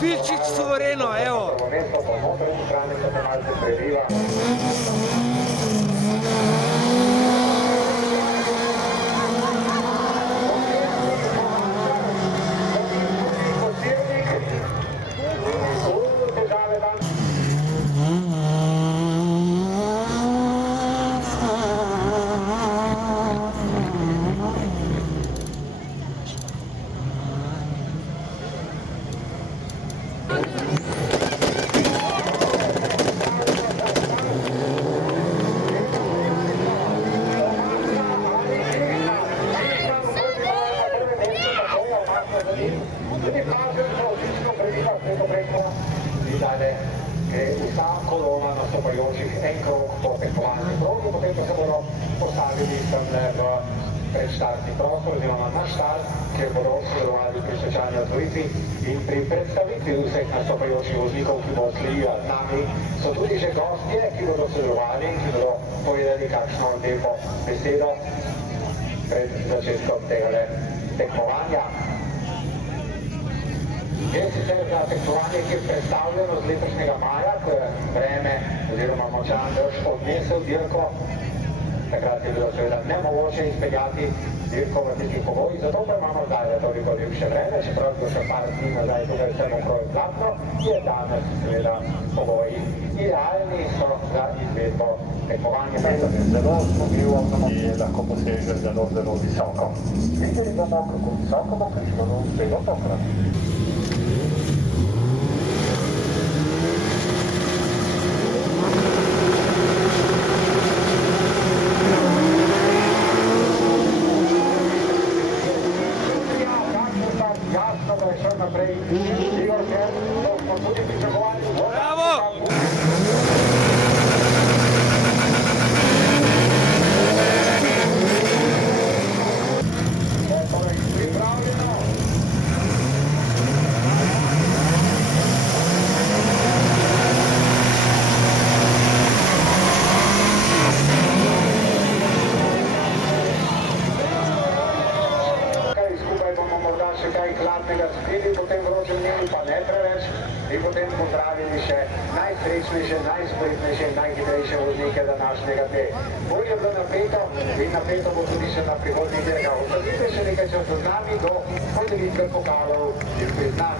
Filčič suvereno, evo. Vsa kolona nastopajočih en krog po tekmovalni progi, potem pa se bodo postavili tamle v predštartni prostor oziroma na štart, kjer bodo sodelovali pri svečani otvoritvi in pri predstavitvi vseh nastopajočih voznikov, ki bodo sledili z nami, so tudi že gostje, ki bodo sodelovali in ki bodo povedali kakšno lepo besedo pred začetkom tega tekmovanja. Je sicer za tekmovanje, ki je predstavljeno z letošnjega maja, ko je vreme oziroma močan dež odnesel dirko. Takrat je bilo seveda nemogoče izpeljati dirko v tistih pogojih, zato pa imamo zdaj toliko ljubše vreme, čeprav je še par dni nazaj tukaj vse mokro in zlatno, je danes seveda pogoji idealni so za izvedbo tekmovanja. Zelo zmogljiv avtomobil je lahko poseže zelo visoko. Videli bomo, kako visoko bo prišlo do vsega tokrat. Potem vročem dnevu pa ne preveč in potem pozdravili še najsrečnejše, najspretnejše in najhitrejše voznike današnjega dne. Bolj je bilo napeto in napeto bo tudi še na prihodnjih dirkah. Ostanite še nekaj časa z nami do podelitve pokalov in priznanj.